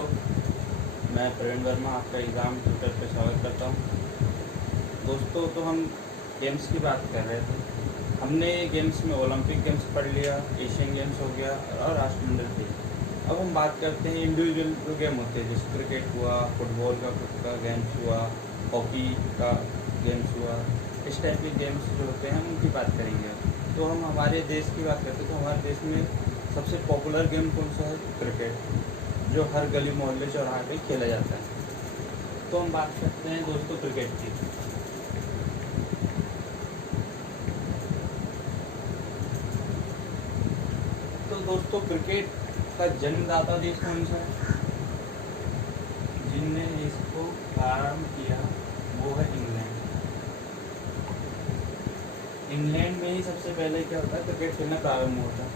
दोस्तों, मैं प्रवीण वर्मा आपका एग्ज़ाम ट्विटर पे स्वागत करता हूँ। दोस्तों, तो हम गेम्स की बात कर रहे थे। हमने गेम्स में ओलंपिक गेम्स पढ़ लिया, एशियन गेम्स हो गया और राष्ट्रमंडल थी। अब हम बात करते हैं इंडिविजुअल जो गेम होते हैं, जैसे क्रिकेट हुआ, फुटबॉल का गेम्स हुआ, हॉकी का गेम्स हुआ। इस टाइप के गेम्स जो होते हैं हम उनकी बात करेंगे। तो हम हमारे देश की बात करते हैं तो हमारे देश में सबसे पॉपुलर गेम कौन सा है? क्रिकेट, जो हर गली मोहल्ले चौराहे पे खेला जाता है। तो हम बात करते हैं दोस्तों क्रिकेट की। तो दोस्तों, क्रिकेट का जन्मदाता देश कौन सा है? जिनने इसको प्रारंभ किया वो है इंग्लैंड। इंग्लैंड में ही सबसे पहले क्या होता है, क्रिकेट खेलना प्रारंभ हुआ था।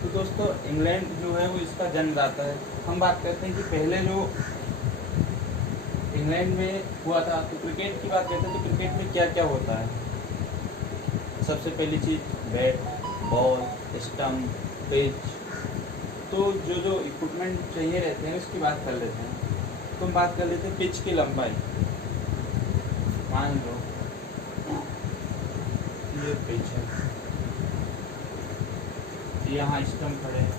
तो दोस्तों, इंग्लैंड जो है वो इसका जन्मदाता है। हम बात करते हैं कि पहले जो इंग्लैंड में हुआ था, तो क्रिकेट की बात करते हैं तो क्रिकेट में क्या क्या होता है। सबसे पहली चीज़ बैट, बॉल, स्टम्प, पिच। तो जो इक्विपमेंट चाहिए रहते हैं उसकी बात कर लेते हैं। तो हम बात कर लेते हैं पिच की लंबाई। मान लो ये पिच है, यहाँ स्टम्प खड़े हैं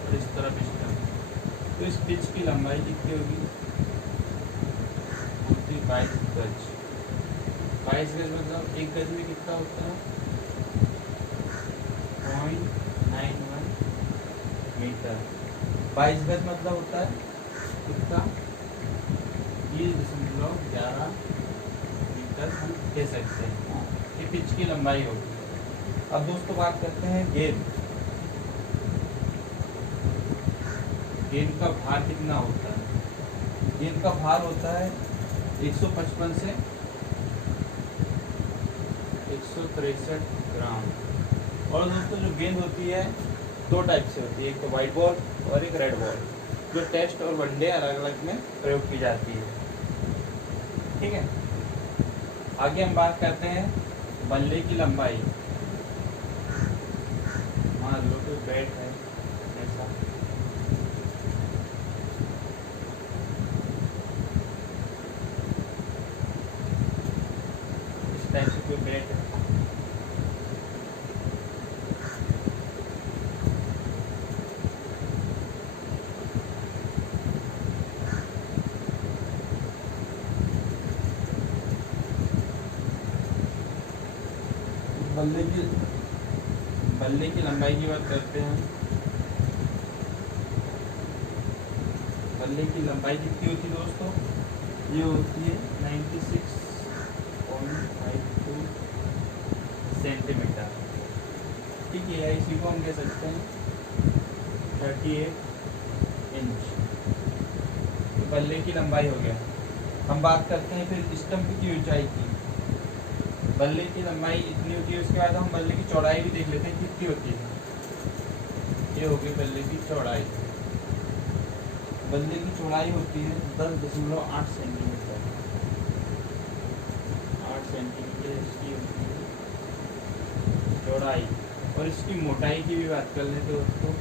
और इस तरफ स्टम्प। तो इस पिच की लंबाई कितनी होगी? होती 22 गज। 22 गज मतलब एक गज में कितना होता है? 0.91 मीटर। 22 गज मतलब होता है कितना? 30.11 मीटर हम कह सकते हैं। ये पिच की लंबाई होगी। अब दोस्तों बात करते हैं गेंद। गेंद का भार कितना होता है? गेंद का भार होता है 155 से 163 ग्राम। और दोस्तों, जो गेंद होती है दो टाइप से होती है, एक तो वाइट बॉल और एक रेड बॉल, जो टेस्ट और वनडे अलग अलग में प्रयोग की जाती है। ठीक है, आगे हम बात करते हैं बल्ले की लंबाई। मान लो कोई बैट है ऐसा, इस टाइप से कोई बैट है। बल्ले की लंबाई की बात करते हैं। बल्ले की लंबाई कितनी होती है दोस्तों? ये होती है 96.52 सेंटीमीटर। ठीक है, इसी को हम कह सकते हैं 38 इंच। तो बल्ले की लंबाई हो गया। हम बात करते हैं फिर स्टंप की ऊंचाई की। बल्ले की लंबाई इतनी होती है, उसके बाद हम बल्ले की चौड़ाई भी देख लेते हैं कितनी होती है। ये होगी बल्ले की चौड़ाई। बल्ले की चौड़ाई होती है 10.8 सेंटीमीटर। 8 सेंटीमीटर इसकी होती है चौड़ाई। और इसकी मोटाई की भी बात कर लें तो दोस्तों,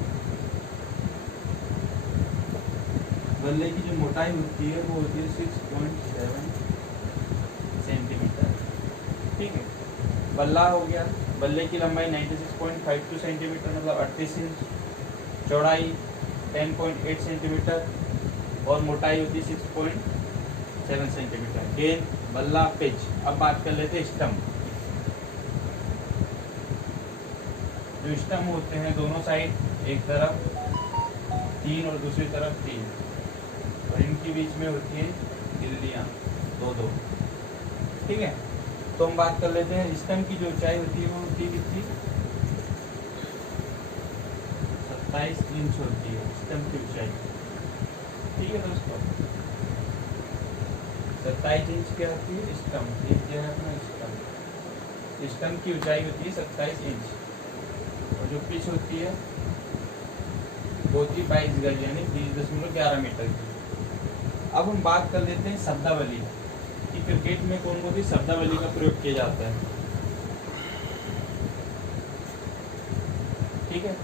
बल्ले की जो मोटाई होती है वो होती है 6.7 सेंटीमीटर। ठीक है, बल्ला हो गया। बल्ले की लंबाई 96.52 सेंटीमीटर मतलब 38 इंच, चौड़ाई 10.8 सेंटीमीटर और मोटाई होती है 6.7 सेंटीमीटर। गेंद, बल्ला, पिच। अब बात कर लेते हैं स्टंप। जो स्टंप होते हैं दोनों साइड, एक तरफ 3 और दूसरी तरफ 3, और इनके बीच में होती है गिल्लियाँ 2-2। ठीक है, तो हम बात कर लेते हैं स्टंप की जो ऊंचाई होती है वो होती है कितनी? 27 इंच होती है स्टंप की ऊंचाई। ठीक है दोस्तों, 27 इंच क्या होती है? स्टंप। ये क्या है अपना स्टंप। स्टंप की ऊंचाई होती है 27 इंच और जो पिच होती है वो होती है 22 गज यानी 30.11 मीटर की। अब हम बात कर लेते हैं शब्दावली कि क्रिकेट में कौन कौन सी शब्दावली का प्रयोग किया जाता है। ठीक है,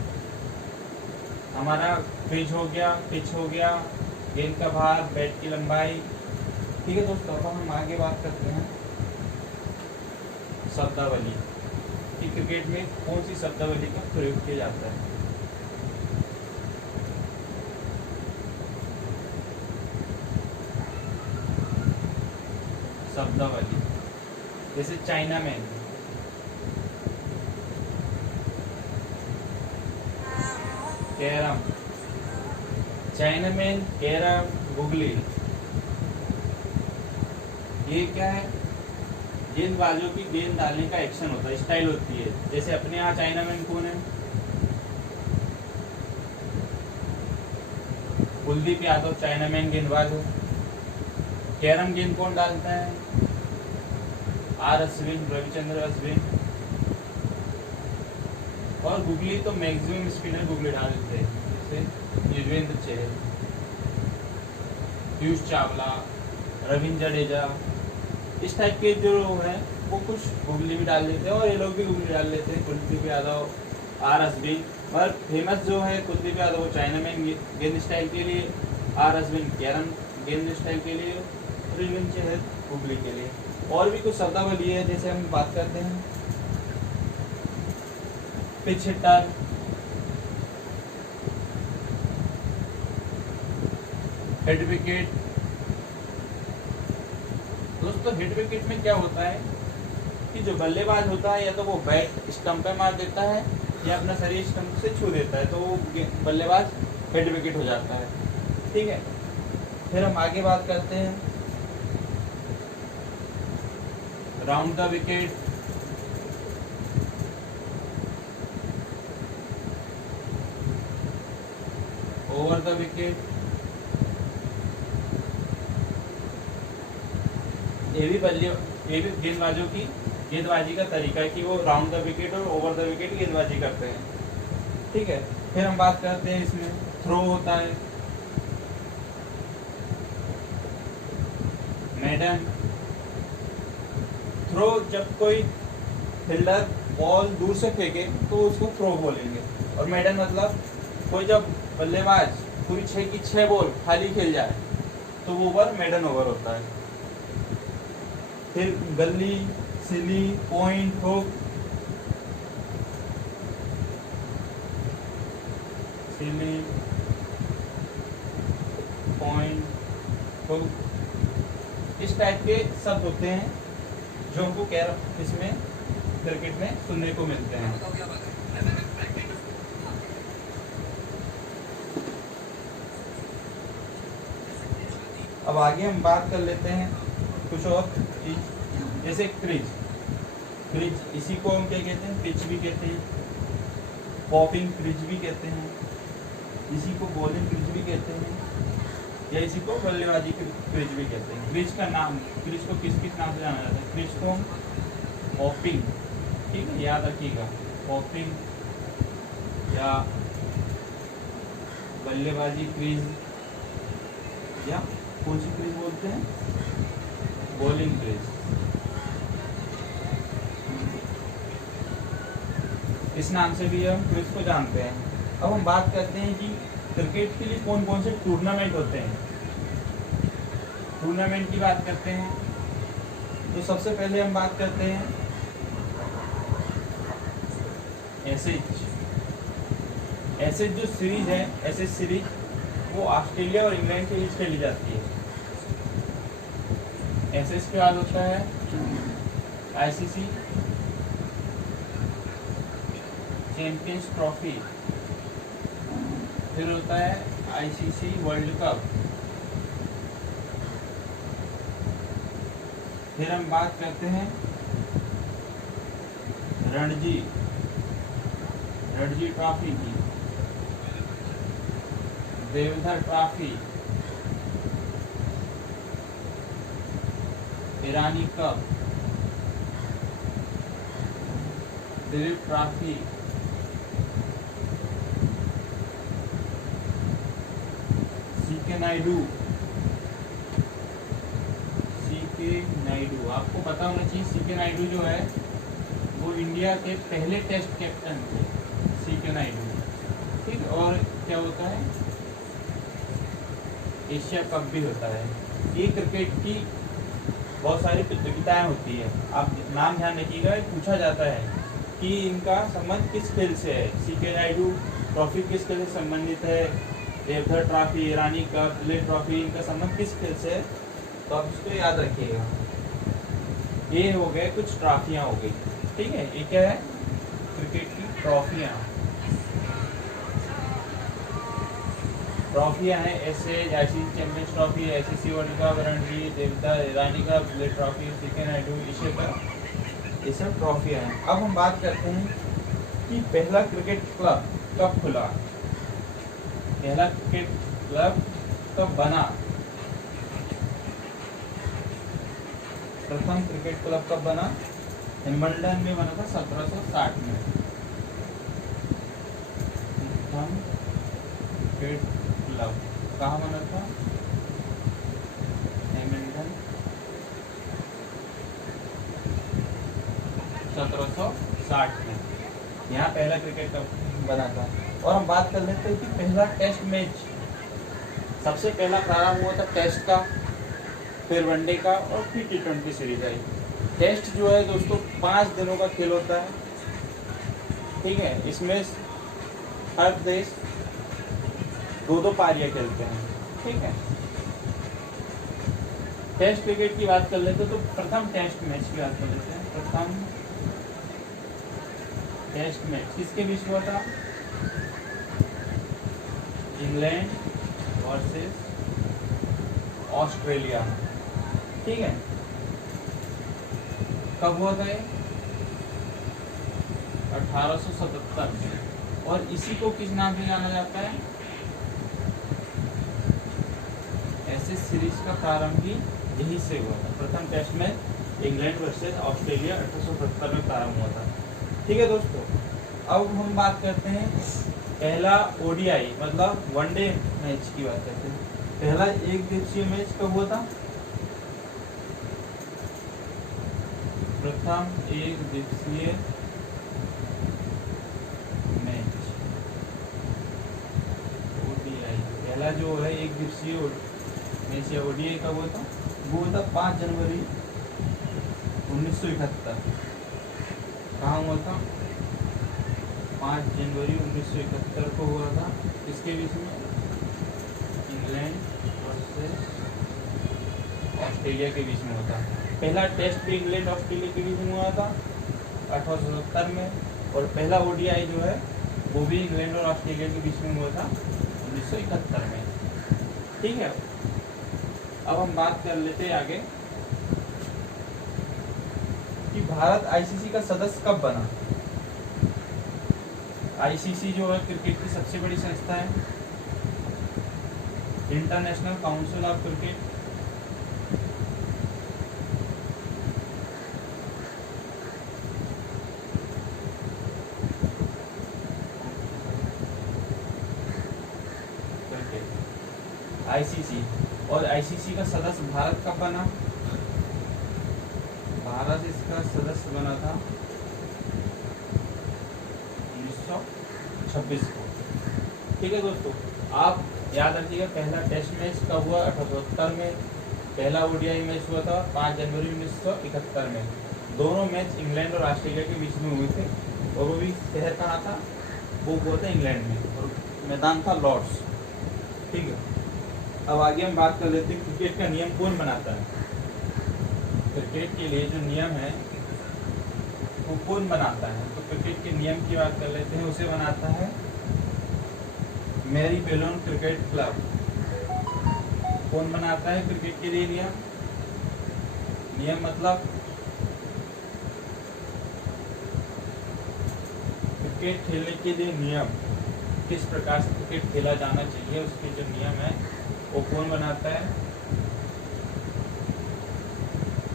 हमारा क्रिज हो गया, पिच हो गया, गेंद का भार, बैट की लंबाई। ठीक है दोस्तों, अब हम आगे बात करते हैं शब्दावली कि क्रिकेट में कौन सी शब्दावली का प्रयोग किया जाता है। शब्दावली जैसे China man, carrom, China man, carrom, googly, ये क्या है? गेंदबाजों की गेंद डालने का एक्शन होता है, स्टाइल होती है। जैसे अपने यहाँ चाइना मैन कौन है? कुलदीप यादव चाइना मैन गेंदबाज हो। कैरम गेंद कौन डालता है? आर अश्विन, रविचंद्र अश्विन। और गुगली तो मैक्सिमम स्पिनर गुगली डालते हैं, जैसे युजवेंद्र चहल, पीयूष चावला, रविंद्र जडेजा, इस टाइप के जो लोग हैं वो कुछ गुगली भी डाल देते हैं और ये लोग भी गुगली डाल लेते हैं। कुलदीप यादव, आर अश्विन, और फेमस जो है कुलदीप यादव वो चाइना मैन गेंद स्टाइल के लिए, आर अश्विन कैरम गेंद स्टाइल के लिए, रविंद्र चहल गुगली के लिए। और भी कुछ शब्दावली है, जैसे हम बात करते हैं पिच हिटर, हेड विकेट। दोस्तों हेड विकेट में क्या होता है कि जो बल्लेबाज होता है या तो वो बैट स्टंप पे मार देता है या अपना शरीर स्टंप से छू देता है, तो वो बल्लेबाज हेड विकेट हो जाता है। ठीक है, फिर हम आगे बात करते हैं round the wicket, over the wicket. ये भी गेंदबाजों की गेंदबाजी का तरीका है कि वो राउंड द विकेट और ओवर द विकेट गेंदबाजी करते हैं। ठीक है, फिर हम बात करते हैं इसमें थ्रो होता है, मैडन। थ्रो जब कोई फील्डर बॉल दूर से फेंके तो उसको थ्रो बोलेंगे। और मैडन मतलब कोई जब बल्लेबाज पूरी 6 की 6 बॉल खाली खेल जाए तो वो ओवर मैडन ओवर होता है। फिर गली, सिली, पॉइंट, हुक, सिली, पॉइंट, हुक, इस टाइप के शब्द होते हैं जो हमको इसमें क्रिकेट में सुनने को मिलते हैं। अब आगे हम बात कर लेते हैं कुछ और चीज, जैसे क्रिज। इसी को हम क्या कहते हैं? पिच भी कहते हैं, पॉपिंग क्रिज भी कहते हैं, इसी को बॉलिंग क्रिज भी कहते हैं, या इसी को बल्लेबाजी क्रिज भी कहते हैं। क्रिज को किस किस नाम से जाना जाता है? क्रिज को पॉपिंग, ठीक है, याद रखिएगा, पॉपिंग या बल्लेबाजी क्रिज, या कौन सी क्रिज बोलते हैं? Bowling crease. इस नाम से भी हम क्रिज को जानते हैं। अब हम बात करते हैं कि क्रिकेट के लिए कौन कौन से टूर्नामेंट होते हैं। टूर्नामेंट की बात करते हैं तो सबसे पहले हम बात करते हैं एसेज जो सीरीज है, एसेज सीरीज वो ऑस्ट्रेलिया और इंग्लैंड के बीच खेली जाती है। एसेज के बाद होता है आईसीसी चैंपियंस ट्रॉफी, फिर होता है आईसीसी वर्ल्ड कप, फिर हम बात करते हैं रणजी ट्रॉफी की, Deodhar trophy, Irani cup, Duleep trophy, CK Naidu. आपको पता होना चाहिए सीके नायडू जो है वो इंडिया के पहले टेस्ट कैप्टन थे। सीके नायडू ठीक है। और क्या होता है, एशिया कप भी होता है। ये क्रिकेट की बहुत सारी प्रतियोगिताएं होती है। आप नाम ध्यान रखिएगा, पूछा जाता है कि इनका संबंध किस खेल से है। सीके नायडू ट्रॉफी किस खेल से संबंधित है, Deodhar trophy, Irani cup, Delhi trophy, इनका संबंध किस खेल से है, तो आप इसको याद रखिएगा। ये हो गए कुछ ट्रॉफियाँ हो गई, ठीक है। ये क्या है, क्रिकेट की ट्रॉफियाँ हैं। ऐसे ICC champions trophy, ICC world cup, Ranji, देवता, Irani cup, Delhi trophy, CK Naidu, Asia cup, ये सब ट्रॉफियाँ हैं। अब हम बात करते हैं कि पहला क्रिकेट क्लब कब खुला, पहला क्रिकेट क्लब कब बना, प्रथम क्रिकेट क्लब कब बना, विंबलडन में बना था 1760 में। प्रथम क्रिकेट क्लब कहाँ बना था, विंबलडन, 1760 में। यहाँ पहला क्रिकेट क्लब बना था। और हम बात कर लेते हैं कि पहला टेस्ट मैच, सबसे पहला प्रारंभ हुआ था टेस्ट का, फिर वनडे का, और फिर T20 सीरीज आई। टेस्ट जो है दोस्तों 5 दिनों का खेल होता है, ठीक है। इसमें हर देश 2-2 पारियां खेलते हैं, ठीक है। टेस्ट क्रिकेट की बात कर लेते हैं तो प्रथम टेस्ट मैच की बात कर लेते हैं। प्रथम टेस्ट मैच किसके बीच हुआ था, इंग्लैंड वर्सेस ऑस्ट्रेलिया, ठीक है। कब हुआ था ये, 1877 में। और इसी को किस नाम से जाना जाता है, ऐसे सीरीज का प्रारंभ भी यही से हुआ था। प्रथम test match England versus Australia 1877 में प्रारंभ हुआ था, ठीक है दोस्तों। अब हम बात करते हैं पहला ओडीआई मतलब वनडे मैच की बात करते हैं। पहला एक दिवसीय मैच कब हुआ था, प्रथम एक दिवसीय मैच ओडीआई, पहला जो है एक दिवसीय मैच या ओडीआई कब हुआ था, वो था 5 जनवरी 1971। कहाँ हुआ था, 5 जनवरी 1971 को हुआ था। इसके बीच में इंग्लैंड वर्सेस ऑस्ट्रेलिया के बीच में होता। पहला टेस्ट भी इंग्लैंड ऑस्ट्रेलिया के बीच में हुआ था 1870 में, और पहला ओडीआई जो है वो भी इंग्लैंड और ऑस्ट्रेलिया के बीच में हुआ था 1971 में, ठीक है। अब हम बात कर लेते हैं आगे कि भारत आईसीसी का सदस्य कब बना। आईसीसी जो है क्रिकेट की सबसे बड़ी संस्था है, international council of cricket. ICC, और आईसीसी का सदस्य भारत कब बना, भारत इसका सदस्य बना था 1926 को, ठीक है दोस्तों। आप याद रखिएगा पहला टेस्ट मैच कब हुआ, 1870 में। पहला ओडीआई मैच हुआ था 5 जनवरी 1971 में। दोनों मैच इंग्लैंड और ऑस्ट्रेलिया के बीच में हुए थे, और वो भी शहर कहाँ था, वो हुआ था इंग्लैंड में, और मैदान था लॉर्ड्स, ठीक है। अब आगे हम बात कर लेते हैं क्रिकेट का नियम कौन बनाता है। क्रिकेट के लिए जो नियम है वो कौन बनाता है, तो क्रिकेट के नियम की बात कर लेते हैं। उसे बनाता है मैरी पेलोन क्रिकेट क्लब। कौन बनाता है क्रिकेट के लिए नियम, नियम मतलब क्रिकेट खेलने के लिए नियम, किस प्रकार से क्रिकेट खेला जाना चाहिए, उसके जो नियम है वो कौन बनाता है,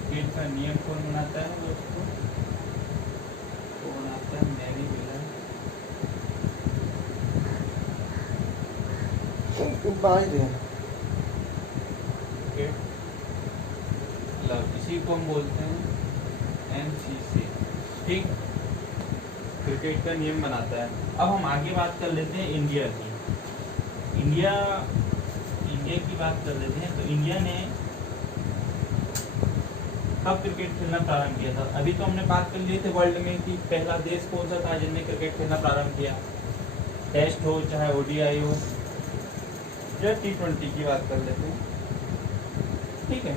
क्रिकेट का नियम कौन बनाता है दोस्तों, वो बनाता है मैरी पेलोन क्लब, इसी को हम बोलते हैं एमसीसी, ठीक। क्रिकेट का नियम बनाता है। अब हम आगे बात कर लेते हैं इंडिया की। इंडिया की बात कर लेते हैं। तो इंडिया ने कब क्रिकेट खेलना प्रारंभ किया था? अभी तो हमने बात कर लिए थे वर्ल्ड में कि पहला देश कौन सा था जिसने क्रिकेट खेलना प्रारंभ किया। टेस्ट हो चाहे ओडीआई हो या T20 की बात कर लेते हैं, ठीक है।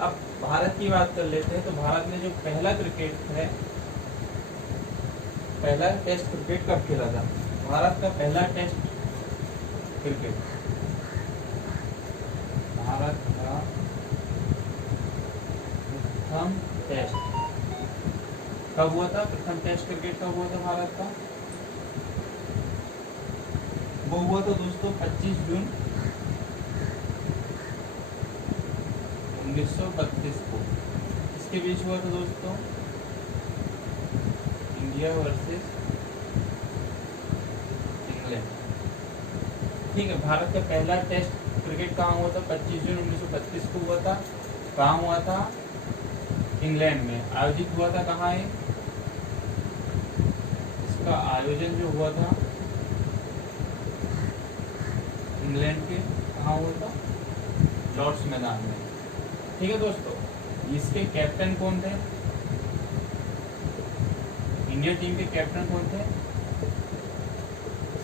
अब भारत की बात कर लेते हैं। तो भारत ने जो पहला क्रिकेट है, पहला टेस्ट क्रिकेट कब खेला था? भारत का पहला टेस्ट क्रिकेट, भारत का प्रथम टेस्ट कब हुआ था? प्रथम टेस्ट क्रिकेट कब हुआ था भारत का? वो हुआ था दोस्तों 25 जून 1932 को। इसके बीच हुआ था दोस्तों इंडिया वर्सेस इंग्लैंड, ठीक है। भारत का पहला टेस्ट क्रिकेट कहाँ हुआ था? 25 जून 1932 को हुआ था। कहाँ हुआ था? इंग्लैंड में। आयोजित हुआ था कहाँ है? इसका आयोजन जो हुआ था इंग्लैंड के, कहाँ हुआ था? लॉर्ड्स मैदान में, ठीक है दोस्तों। इसके कैप्टन कौन थे? इंडिया टीम के कैप्टन कौन थे?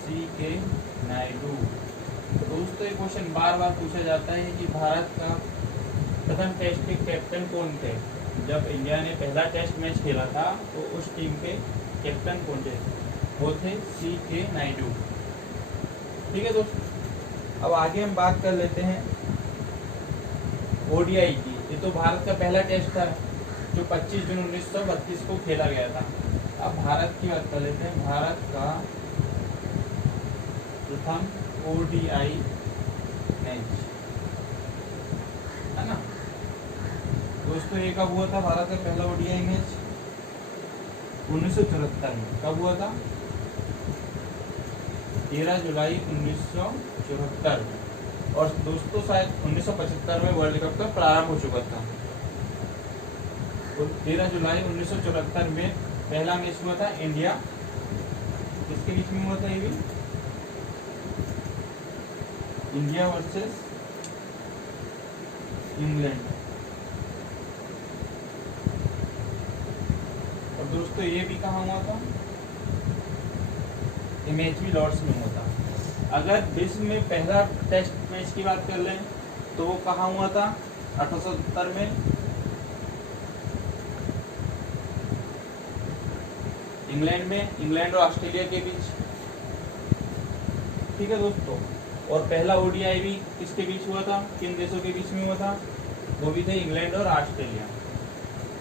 C.K. नायडू। दोस्तों ये क्वेश्चन बार बार पूछा जाता है कि भारत का प्रथम टेस्ट के कैप्टन कौन थे? जब इंडिया ने पहला टेस्ट मैच खेला था तो उस टीम के कैप्टन कौन थे? वो थे C.K. नायडू, ठीक है दोस्तों। अब आगे हम बात कर लेते हैं ओडीआई की। ये तो भारत का पहला टेस्ट था जो 25 जून 1932 को खेला गया था। अब भारत की बात कर लेते हैं। भारत का प्रथम ओडीआई मैच है ना दोस्तों, ये कब हुआ था? भारत का पहला ओडीआई मैच 1974 में। कब हुआ था? 13 जुलाई 1974 में। और दोस्तों शायद 1975 में वर्ल्ड कप का प्रारंभ हो चुका था। तो 13 जुलाई 1974 में पहला मैच हुआ था इंडिया, किसके बीच में हुआ था? ये भी इंडिया वर्सेस इंग्लैंड। और दोस्तों ये भी कहाँ हुआ था? ये मैच भी लॉर्ड्स में हुआ था। अगर विश्व में पहला टेस्ट मैच की बात कर लें तो वो कहाँ हुआ था? 1870 में इंग्लैंड में, इंग्लैंड और ऑस्ट्रेलिया के बीच, ठीक है दोस्तों। और पहला ओडीआई भी किसके बीच हुआ था? किन देशों के बीच में हुआ था? वो भी थे इंग्लैंड और ऑस्ट्रेलिया।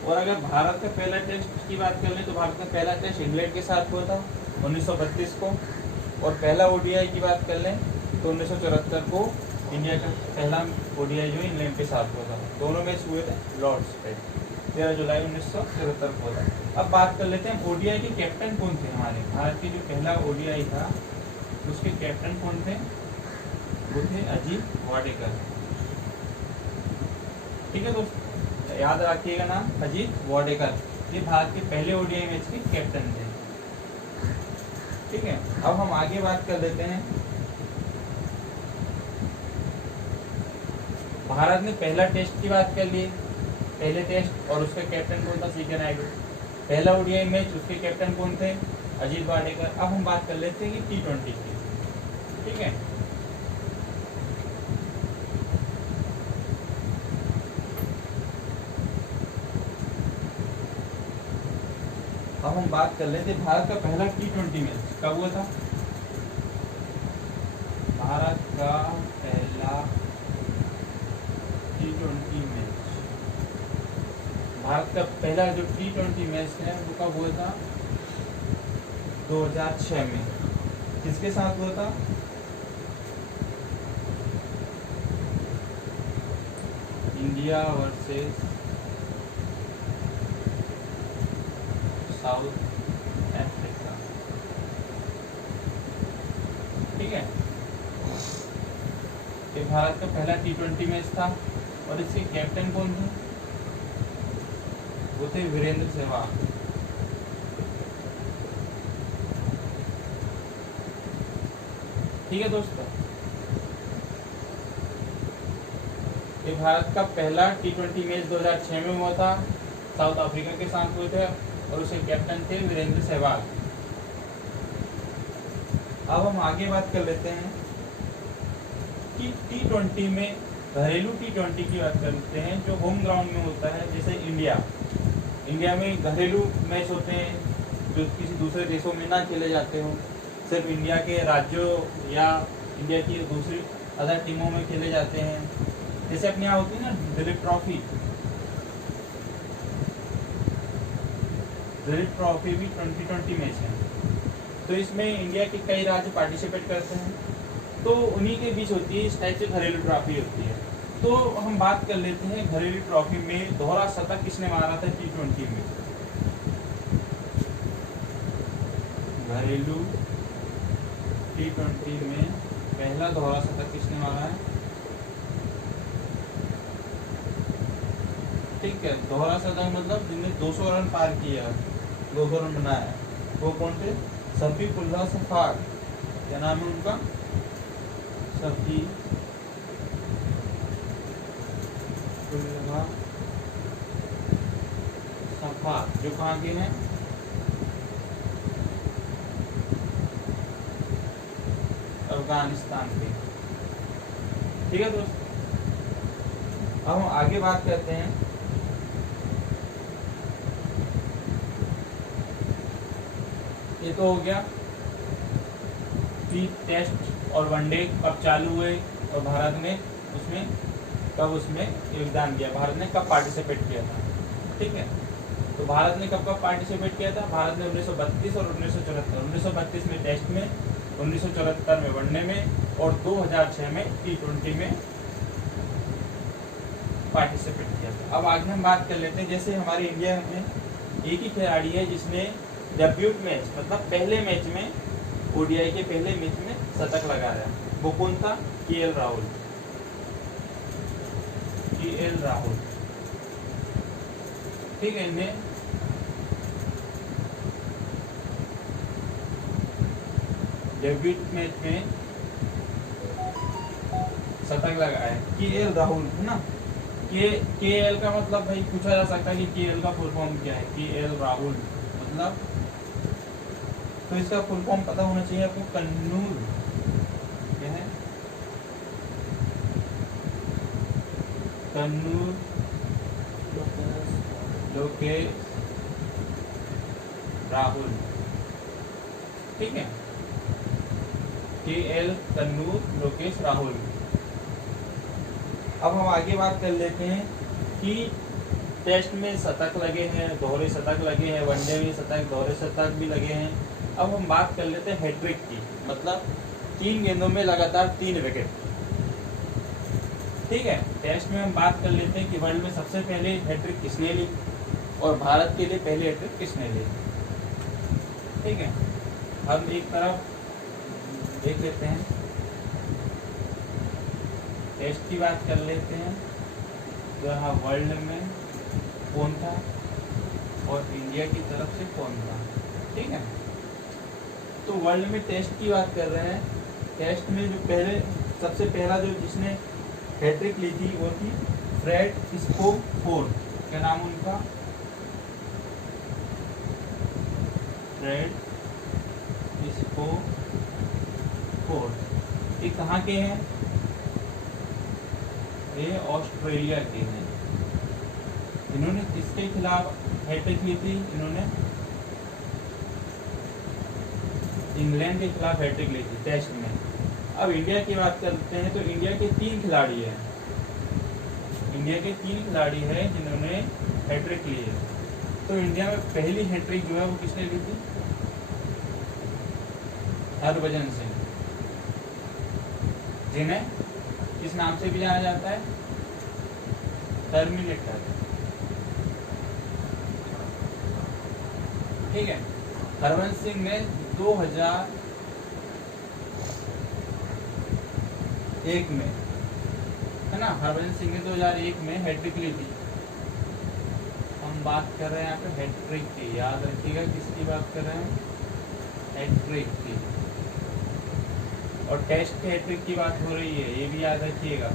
और अगर भारत का पहला टेस्ट की बात कर लें तो भारत का पहला टेस्ट इंग्लैंड के साथ हुआ था 1932 को। और पहला ओडीआई की बात कर लें तो 1974 को इंडिया का पहला ओडीआई जो इंग्लैंड के साथ हुआ था। दोनों मैच हुए थे लॉर्ड्स पे, 13 जुलाई 1974 को था। अब बात कर लेते हैं ओडीआई के कैप्टन कौन थे हमारे भारत के। जो पहला ओडीआई था उसके कैप्टन कौन थे? वो थे अजीत वाडेकर, ठीक है दोस्तों, याद रखिएगा नाम अजीत वाडेकर। ये भारत के पहले ओडीआई मैच के कैप्टन थे, ठीक है। अब हम आगे बात कर लेते हैं। भारत ने पहला टेस्ट की बात कर ली, पहले टेस्ट, और उसका कैप्टन कौन था? C.K. नायडू। पहला ओडीआई मैच, उसके कैप्टन कौन थे? अजीत वाडेकर। अब हम बात कर लेते हैं कि T20 की, ठीक है। अब हम बात कर लेते हैं भारत का पहला T20 मैच कब हुआ था? भारत का पहला T20 मैच, भारत का पहला जो T20 मैच है वो कब हुआ था? 2006 में। किसके साथ हुआ था? इंडिया वर्सेस साउथ अफ्रीका, ठीक है। ये भारत का पहला T20 मैच था और इसके कैप्टन कौन थे? वो थे वीरेंद्र सहवाग। ठीक है दोस्तों, ये भारत का पहला T20 मैच 2006 में हुआ था, साउथ अफ्रीका के साथ हुए थे और उसके कैप्टन थे वीरेंद्र सहवाग। अब हम आगे बात कर लेते हैं कि T20 में घरेलू T20 की बात करते हैं जो होम ग्राउंड में होता है। जैसे इंडिया में घरेलू मैच होते हैं जो किसी दूसरे देशों में ना खेले जाते हो, सिर्फ इंडिया के राज्यों या इंडिया की दूसरी अदर टीमों में खेले जाते हैं। जैसे अपने यहाँ होती है ना दिलीप ट्रॉफी भी 2020 मैच है, तो इसमें इंडिया के कई राज्य पार्टिसिपेट करते हैं, तो उन्हीं के बीच होती है इस टाइप से घरेलू ट्रॉफी होती है। तो हम बात कर लेते हैं घरेलू ट्रॉफी में दोहरा शतक किसने मारा था T20 में। घरेलू T20 में पहला दोहरा शतक किसने मारा है? ठीक है, दोहरा शतक मतलब जिनने 200 रन पार किया, 200 रन बनाया, वो कौन थे? शफीकुल्लाह सफाक, क्या नाम है उनका? शफीकुल्लाह सफाक, जो कहाँ के हैं? अफगानिस्तान के। ठीक है दोस्तों, अब हम आगे बात करते हैं ये तो हो गया कि टेस्ट और वनडे कब चालू हुए और भारत ने उसमें योगदान दिया, भारत ने कब पार्टिसिपेट किया था। ठीक है, तो भारत ने कब पार्टिसिपेट किया था? भारत ने 1932 और 1974, 1932 में टेस्ट में, 1974 में वनडे में और 2006 में T20 में पार्टिसिपेट किया था। अब आगे हम बात कर लेते हैं, जैसे हमारे इंडिया में एक ही खिलाड़ी है जिसने डेब्यूट मैच मतलब पहले मैच में, ODI के पहले मैच में शतक लगाया, वो कौन था? KL राहुल। ठीक है, इन्हें डेब्यूट मैच में शतक लगाया है, KL राहुल है ना। KL का मतलब भाई पूछा जा सकता है कि KL का फुल फॉर्म क्या है? KL राहुल मतलब, तो इसका फुल फॉर्म पता होना चाहिए आपको। कन्नूर क्या है? कन्नूर लोकेश राहुल। ठीक है, KL कन्नूर लोकेश राहुल। अब हम आगे बात कर लेते हैं कि टेस्ट में शतक लगे हैं, दोहरे शतक लगे हैं, वनडे में शतक, दोहरे शतक भी लगे हैं। अब हम बात कर लेते हैं हैट्रिक की, मतलब 3 गेंदों में लगातार 3 विकेट। ठीक है, टेस्ट में हम बात कर लेते हैं कि वर्ल्ड में सबसे पहले हैट्रिक किसने ली और भारत के लिए पहले हैट्रिक किसने ली। ठीक है, हम एक तरफ देख लेते हैं, टेस्ट की बात कर लेते हैं, तो यहाँ वर्ल्ड में कौन था और इंडिया की तरफ से कौन था। ठीक है, तो वर्ल्ड में टेस्ट की बात कर रहे हैं। टेस्ट में जो सबसे पहला जो जिसने हैट्रिक ली थी वो थी फ्रेड स्कोफोर्ड। क्या नाम उनका? फ्रेड स्कोफोर्ड। ये कहाँ के हैं? ये ऑस्ट्रेलिया के हैं। इन्होंने किसके खिलाफ हैट्रिक ली थी? इन्होंने इंग्लैंड के खिलाफ हैट्रिक ली थी टेस्ट में। अब इंडिया की बात करते हैं, तो इंडिया के 3 खिलाड़ी हैं। इंडिया के 3 खिलाड़ी हैं जिन्होंने हैट्रिक ली है। तो इंडिया में पहली हैट्रिक जो है वो किसने ली थी? हरभजन सिंह, जिन्हें किस नाम से भी जाना जाता है? टर्मिनेटर। ठीक है, हरभजन सिंह ने 2001 में, है ना, हरभजन सिंह ने 2001 में हैट्रिक ली थी। हम बात कर रहे हैं यहाँ पे हैट्रिक की, याद रखिएगा किसकी बात कर रहे हैं, हैट्रिक की। और टेस्ट के हैट्रिक की बात हो रही है, ये भी याद रखिएगा।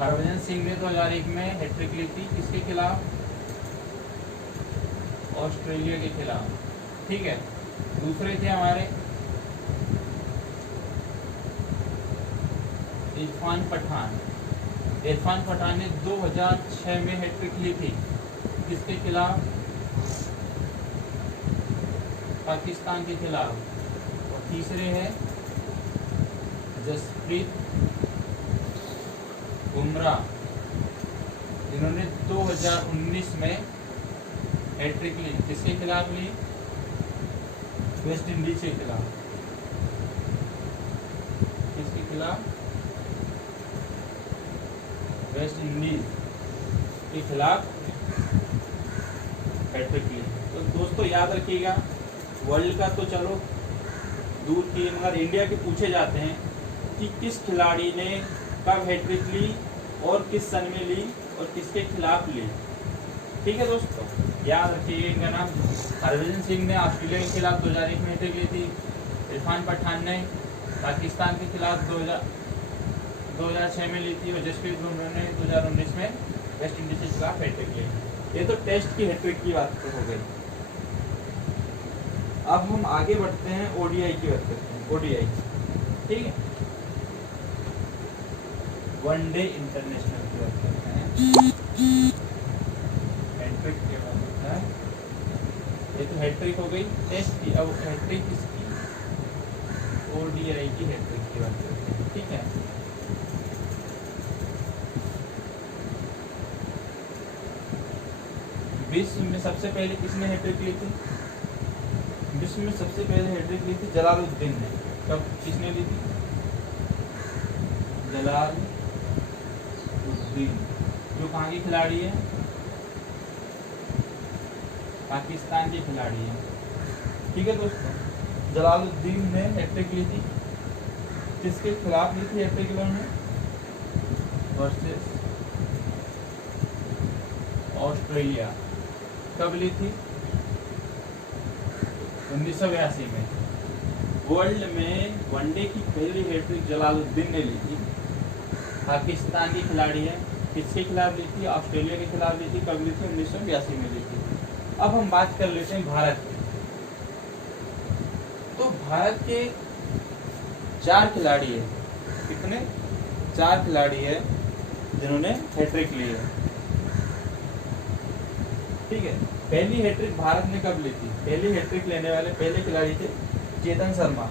हरभजन सिंह ने 2001 में हैट्रिक ली थी, किसके खिलाफ, ऑस्ट्रेलिया के खिलाफ, ठीक है। दूसरे थे हमारे इरफान पठान। इरफान पठान ने 2006 में हैट्रिक ली थी, किसके खिलाफ, पाकिस्तान के खिलाफ। और तीसरे हैं जसप्रीत बुमराह, जिन्होंने 2019 में हैट्रिक ली, किसके खिलाफ ली, वेस्ट इंडीज के खिलाफ। किसके खिलाफ, वेस्ट इंडीज के खिलाफ हैट्रिक ली। तो दोस्तों याद रखिएगा, वर्ल्ड का तो चलो दूर की, मगर इंडिया के पूछे जाते हैं कि किस खिलाड़ी ने कब हैट्रिक ली और किस सन में ली और किसके खिलाफ ली। ठीक है दोस्तों, याद रखिएगा इनका नाम। हरभजन सिंह ने ऑस्ट्रेलिया के खिलाफ 2001 में हैट्रिक ली थी। इरफान पठान ने पाकिस्तान के खिलाफ 2006 में ली थी। और जसप्रीत बुमराह ने 2019 में वेस्ट इंडीज के खिलाफ हैट्रिक ली। ये तो टेस्ट की हैट्रिक की बात हो गई। अब हम आगे बढ़ते हैं, ओडीआई की बात करते हैं। ओडीआई, ठीक है, वनडे इंटरनेशनल की बात करते हैं। हैट्रिक के बाद होता है, ये तो हैट्रिक हो गई टेस्ट की। अब हैट्रिक किसकी, ओडीआई की हैट्रिक की बात करते हैं, ठीक है। विश्व में सबसे पहले किसने हैट्रिक ली थी, विश्व में सबसे पहले हैट्रिक ली थी जलालुद्दीन ने। कब, किसने ली थी, जलालुद्दीन, जो कहाँ की खिलाड़ी है, पाकिस्तान की खिलाड़ी है, ठीक है दोस्तों। जलालुद्दीन ने हैट्रिक ली थी, किसके खिलाफ ली थी हैट्रिक इन्होंने, वर्सेस ऑस्ट्रेलिया। कब ली थी, 1982 में। वर्ल्ड में वनडे की पहली हैट्रिक जलालुद्दीन ने ली थी, पाकिस्तान की खिलाड़ी है। किसके खिलाफ ली थी, ऑस्ट्रेलिया के खिलाफ ली थी। कब ली थी, 1982 में ली थी। अब हम बात कर लेते हैं भारत की। तो भारत के 4 खिलाड़ी है, कितने, 4 खिलाड़ी है जिन्होंने हैट्रिक ली है, ठीक है। पहली हैट्रिक भारत ने कब ली थी, पहली हैट्रिक लेने वाले पहले खिलाड़ी थे चेतन शर्मा।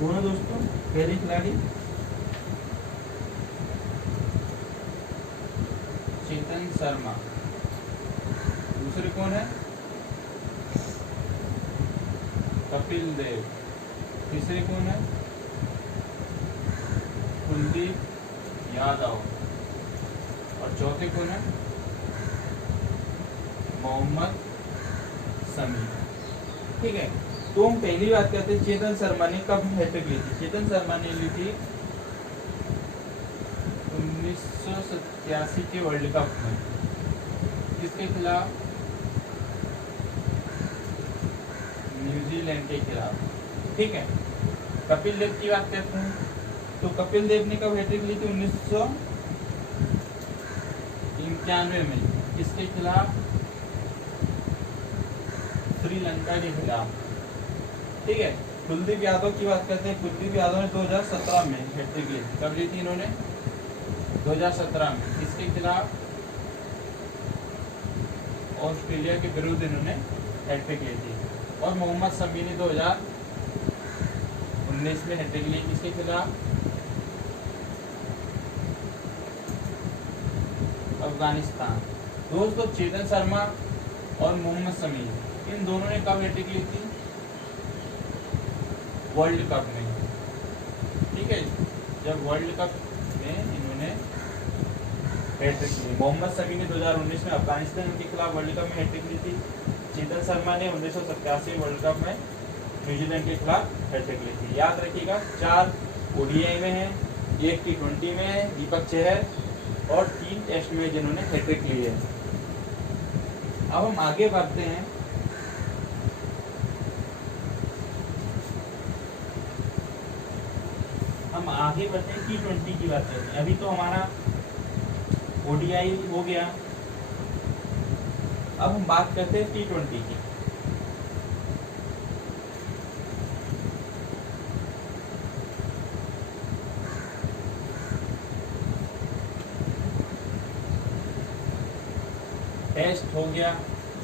कौन है दोस्तों पहले खिलाड़ी, चेतन शर्मा। दूसरे कौन है, कपिल देव। तीसरे कौन है, कुलदीप यादव। और चौथे कौन है, मोहम्मद समी, ठीक है। तो हम पहली बात करते हैं चेतन शर्मा ने कब हैट्रिक ली थी। चेतन शर्मा ने ली थी 1987 के वर्ल्ड कप में, किसके खिलाफ, न्यूजीलैंड के खिलाफ, ठीक है। कपिल देव की बात करते हैं, तो कपिल देव ने कब हैट्रिक ली थी, 1991 में, किसके खिलाफ, श्रीलंका के खिलाफ, ठीक है। कुलदीप यादव की बात करते हैं। कुलदीप यादव ने 2017 में हैट्रिक ली थी। कब ली थी इन्होंने, 2017 में। किसके खिलाफ, ऑस्ट्रेलिया के विरुद्ध इन्होंने हैट्रिक ली थी। और मोहम्मद शमी ने 2019 में हैट्रिक ली, किसके खिलाफ, अफगानिस्तान। दोस्तों चेतन शर्मा और मोहम्मद शमी, इन दोनों ने कब हैट्रिक ली थी, वर्ल्ड कप में, ठीक है। जब वर्ल्ड कप में इन्होंने हैट्रिक ली। मोहम्मद शमी ने 2019 में अफगानिस्तान के खिलाफ वर्ल्ड कप में हैट्रिक ली थी। चेतन शर्मा ने 1987 वर्ल्ड कप में न्यूजीलैंड के खिलाफ हैट्रिक ली थी। याद रखिएगा 4 ओडीआई में है, 1 T20 में है। दीपक चहर और 3 टेस्ट में जिन्होंने हैट्रिक ली है। अब हम आगे बढ़ते हैं। T20 की बात करते हैं। अभी तो हमारा ODI हो गया, अब हम बात करते हैं T20 की। टेस्ट हो गया,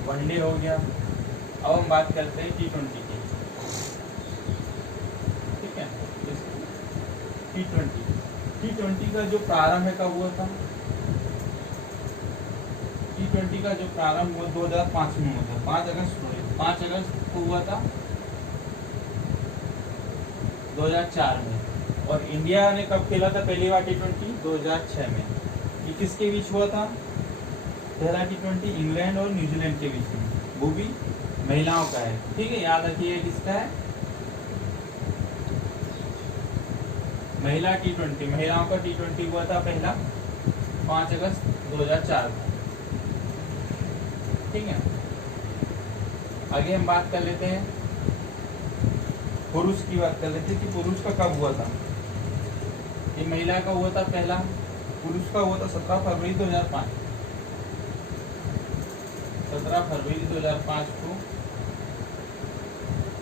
वनडे हो गया, अब हम बात करते हैं T20 की। ठीक है, T20 का जो प्रारंभ है कब हुआ था? T20 का जो प्रारंभ हुआ 2005 में हुआ था, 5 अगस्त को हुआ था 2004 में। और इंडिया ने कब खेला था पहली बार T20? 2006 में। ये किसके बीच हुआ था? पहला T20 इंग्लैंड और न्यूजीलैंड के बीच में, वो भी महिलाओं का है। ठीक है, याद रखिए किसका है? महिला T20, महिलाओं का T20 हुआ था पहला 5 अगस्त 2004 को। ठीक है, आगे हम बात कर लेते हैं, पुरुष की बात कर लेते हैं कि पुरुष का कब हुआ था। ये महिला का हुआ था पहला, पुरुष का हुआ था 17 फरवरी 2005। 17 फरवरी 2005 को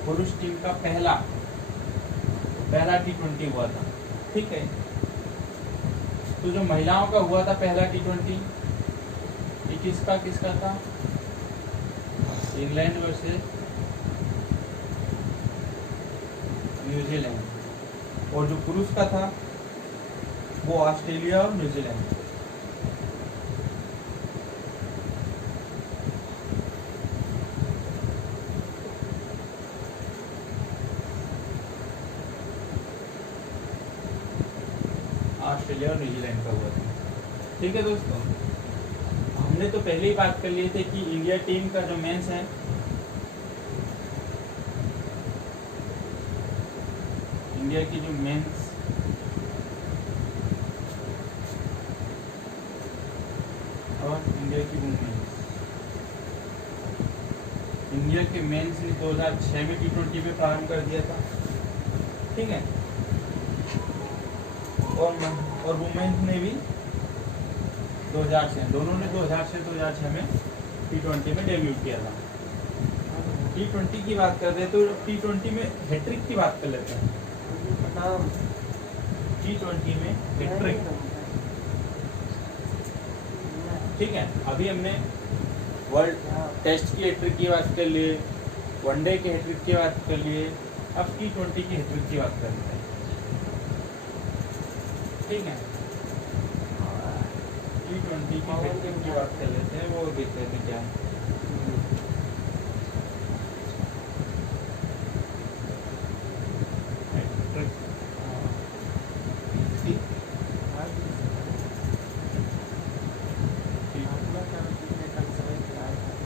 पुरुष टीम का पहला T20 हुआ था। ठीक है, तो जो महिलाओं का हुआ था पहला T20, ये किसका था? England versus New Zealand. और जो पुरुष का था वो ऑस्ट्रेलिया और न्यूजीलैंड। ऑस्ट्रेलिया और न्यूजीलैंड का हुआ था। ठीक है दोस्तों, हमने तो पहले ही बात कर लिए थे कि इंडिया टीम का जो मेंस है, इंडिया की जो मेंस और इंडिया की वुमेन्स, इंडिया के मेंस ने 2006 में T20 में प्रारंभ कर दिया था। ठीक है, और वुमेन्स ने भी 2006, दोनों ने 2006 में T20 में डेब्यूट किया था। T20 की बात करते हैं तो T20 में हैट्रिक की बात कर लेते हैं। T20 में हैट्रिक, ठीक है, अभी हमने वर्ल्ड टेस्ट की हैट्रिक की बात कर लिए, वनडे की हैट्रिक की बात कर लिए, अब T20 की हैट्रिक की बात करते हैं। ठीक है, T20 की हैट्रिक की बात कर लेते हैं, वो देखते हैं क्या है।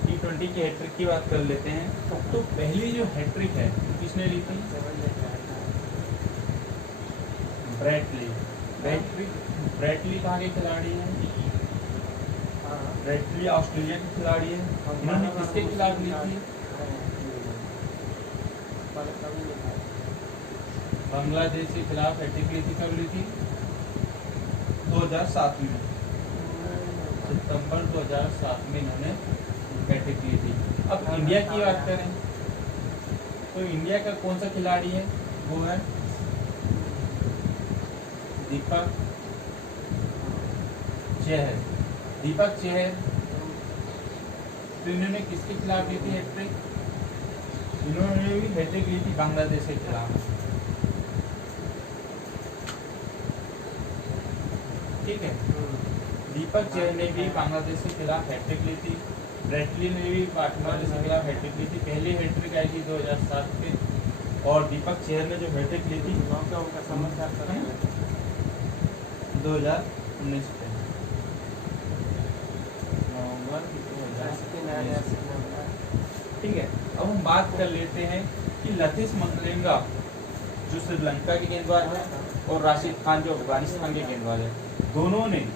T20 की हैट्रिक की बात कर लेते हैं। तो पहली जो हैट्रिक है किसने ली थी? ब्रैडली कहाँ के खिलाड़ी हैं? ब्रैडली ऑस्ट्रेलिया के खिलाड़ी है। इन्होंने किसके खिलाफ ली थी? बांग्लादेश के खिलाफ हैट्रिक ली थी। कब ली थी? 2007 में, सितंबर 2007 में इन्होंने हैट्रिक ली थी। अब इंडिया की बात करें तो इंडिया का कौन सा खिलाड़ी है? वो है दीपक चहर। तो इन्होंने किसके खिलाफ ली थी हैट्रिक? इन्होंने भी हैट्रिक ली थी बांग्लादेश के खिलाफ। ठीक है, दीपक चहर ने भी बांग्लादेश के खिलाफ हैट्रिक ली थी। ब्रैडली ने भी बांग्लादेश के खिलाफ हैट्रिक ली थी। पहली हैट्रिक आई थी 2007 में, और दीपक चहर ने जो हैट्रिक ली थी 2019 में, नवंबर 2019। ठीक है, अब हम बात कर लेते हैं कि लतीश मंगलेंगा जो श्रीलंका के गेंदबाज है और राशिद खान जो अफगानिस्तान के गेंदबाज है, दोनों ने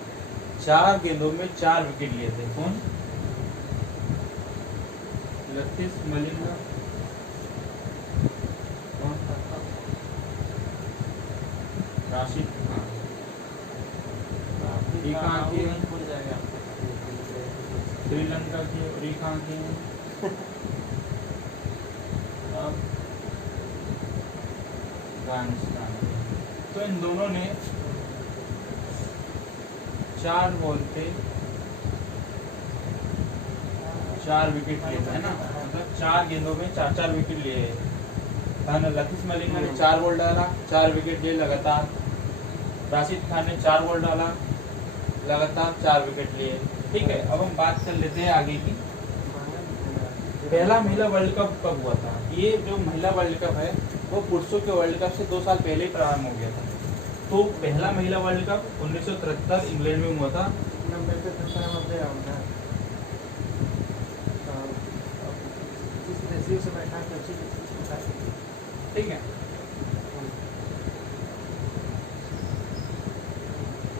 4 गेंदों में 4 विकेट लिए थे। कौन? लतीश मलिंगा। कौन? राशिद खान। ये कहाँ की है? श्रीलंका की। और ये कहाँ की है? अफगानिस्तान। तो इन दोनों ने 4 बॉल पे 4 विकेट लिए थे, है ना। मतलब 4 गेंदों में 4 विकेट लिए है ना। लतीश मलिंगा ने 4 बॉल डाला, 4 विकेट लिए लगातार। राशिद खान ने 4 बॉल डाला, लगातार 4 विकेट लिए। ठीक है, अब हम बात कर लेते हैं आगे की। पहला महिला वर्ल्ड कप कब हुआ था? ये जो महिला वर्ल्ड कप है वो पुरुषों के वर्ल्ड कप से 2 साल पहले ही प्रारंभ हो गया था। तो पहला महिला वर्ल्ड कप 1973 इंग्लैंड में हुआ था। ठीक है,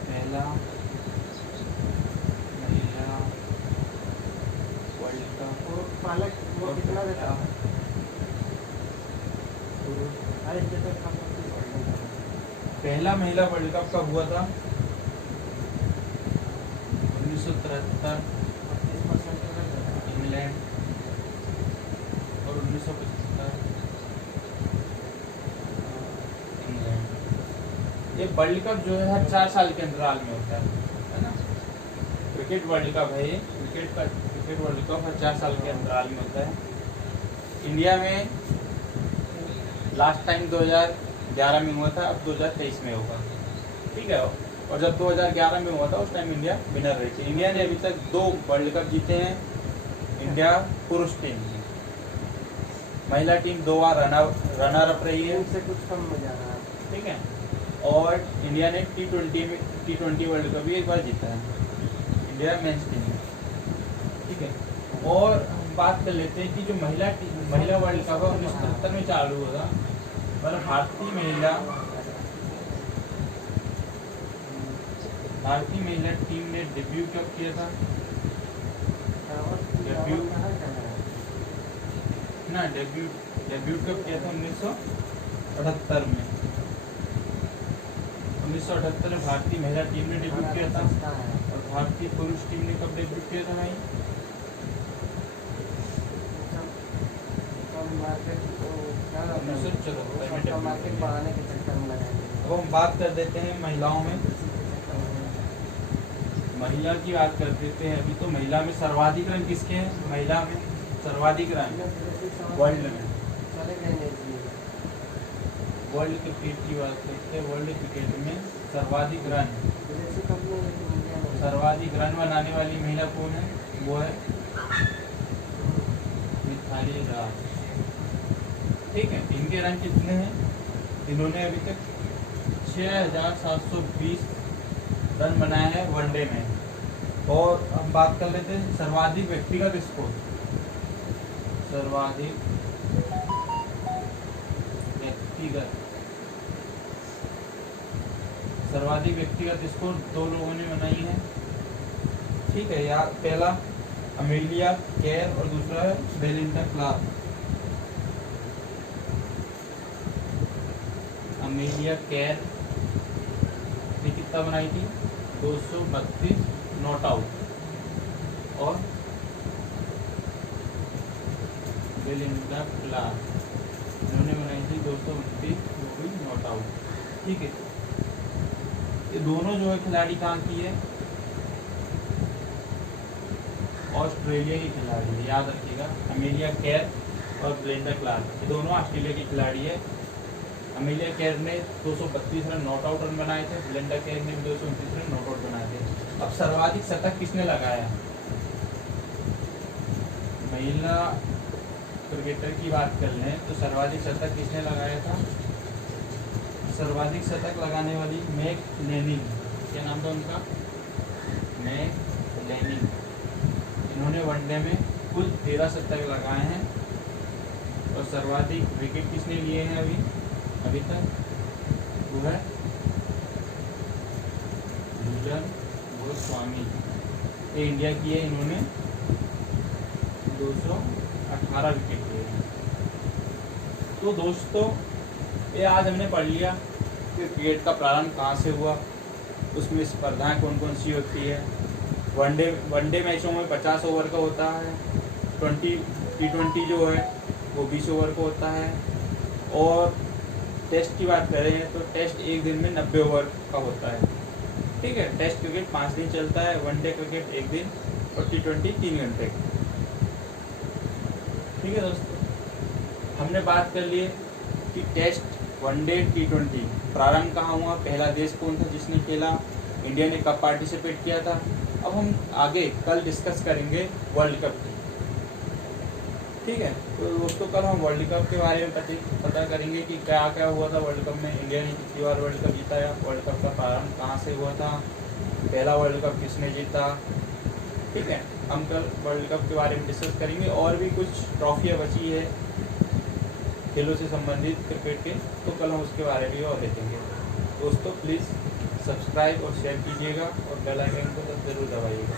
पहला महिला वर्ल्ड कप पालक वो कितना देता है? पहला महिला वर्ल्ड कप कब हुआ था? 1973 इंग्लैंड और 1975 इंग्लैंड। ये वर्ल्ड कप जो है हर 4 साल के अंतराल में होता है ना। क्रिकेट वर्ल्ड कप है ये। क्रिकेट वर्ल्ड कप हर 4 साल के अंतराल में होता है। इंडिया में लास्ट टाइम 2011 में हुआ था, अब 2023 में होगा। ठीक है, और जब 2011 में हुआ था उस टाइम इंडिया विनर रही थी। इंडिया ने अभी तक 2 वर्ल्ड कप जीते हैं। इंडिया पुरुष टीम की। महिला टीम 2 बार रनर अप रही है। उनसे कुछ कम हो जा रहा है। ठीक है, और इंडिया ने T20 वर्ल्ड कप भी 1 बार जीता है। India men's team. ठीक है, और हम बात कर लेते हैं कि जो महिला वर्ल्ड कप है 1977 में चालू हुआ था। मतलब भारतीय महिला टीम ने डेब्यू कब किया था? डेब्यू कब किया था? 1978 में। 1978 में भारतीय महिला टीम ने डेब्यू किया था। और भारतीय पुरुष टीम ने कब डेब्यू किया था भाई? 1974 में। अब हम बात कर देते हैं महिलाओं में। महिला की बात कर देते हैं अभी। तो महिला में सर्वाधिक रन किसके हैं? महिला में सर्वाधिक रन वर्ल्ड में। वर्ल्ड क्रिकेट की बात करते हैं। वर्ल्ड क्रिकेट में सर्वाधिक रन बनाने वाली महिला कौन है? वो है मिताली राज। ठीक है, इनके रन कितने हैं? इन्होंने अभी तक 6720 रन बनाए हैं वनडे में। और हम बात कर लेते हैं सर्वाधिक व्यक्तिगत स्कोर। सर्वाधिक व्यक्तिगत स्कोर 2 लोगों ने बनाई है। ठीक है यार, पहला अमेलिया केर और दूसरा है बेलिंडा क्लार्क। अमेलिया केर ने कितना बनाई थी? 232 नॉट आउट। और बेलिंडा क्लार्क इन्होंने बनाई थी 229 नॉट आउट। ठीक है, ये दोनों जो है खिलाड़ी कहाँ की है? ऑस्ट्रेलिया की खिलाड़ी है, याद रखिएगा। अमेलिया केर और बेलिंडा क्लार्क ये दोनों ऑस्ट्रेलिया की खिलाड़ी है। अमेलिया केर ने 232 रन नॉट आउट रन बनाए थे। बेलिंडा केर ने भी 229 रन नॉट आउट बनाए थे। अब सर्वाधिक शतक किसने लगाया? महिला क्रिकेटर की बात कर लें तो सर्वाधिक शतक किसने लगाया था? सर्वाधिक शतक लगाने वाली मैक लेनिंग। क्या नाम था उनका? Mac laning. इन्होंने वनडे में कुल 13 शतक लगाए हैं। और सर्वाधिक विकेट किसने लिए हैं अभी तक? वो है गोस्वामी, ये इंडिया की है, इन्होंने 218 विकेट लिए हैं। तो दोस्तों ये आज हमने पढ़ लिया कि क्रिकेट का प्रारंभ कहाँ से हुआ, उसमें स्पर्धाएं कौन कौन सी होती है। वनडे मैचों में 50 ओवर का होता है, T20 जो है वो 20 ओवर का होता है, और टेस्ट की बात करें तो टेस्ट एक दिन में 90 ओवर का होता है। ठीक है, टेस्ट क्रिकेट 5 दिन चलता है, वनडे क्रिकेट 1 दिन और T20 3 घंटे। ठीक है दोस्तों, हमने बात कर ली कि टेस्ट, वनडे, T20 प्रारंभ कहाँ हुआ, पहला देश कौन था जिसने खेला, इंडिया ने कब पार्टिसिपेट किया था। अब हम आगे कल डिस्कस करेंगे वर्ल्ड कप की। ठीक है, तो दोस्तों कल हम वर्ल्ड कप के बारे में पता करेंगे कि क्या क्या हुआ था वर्ल्ड कप में, इंडिया ने कितनी बार वर्ल्ड कप जीता है, वर्ल्ड कप का प्रारंभ कहाँ से हुआ था, पहला वर्ल्ड कप किसने जीता। ठीक है, हम कल वर्ल्ड कप के बारे में डिस्कस करेंगे, और भी कुछ ट्रॉफियाँ बची है खेलों से संबंधित क्रिकेट के, तो कल हम उसके बारे में और देखेंगे। दोस्तों प्लीज़ सब्सक्राइब और शेयर कीजिएगा और बेल आइकन को जरूर दबाइएगा।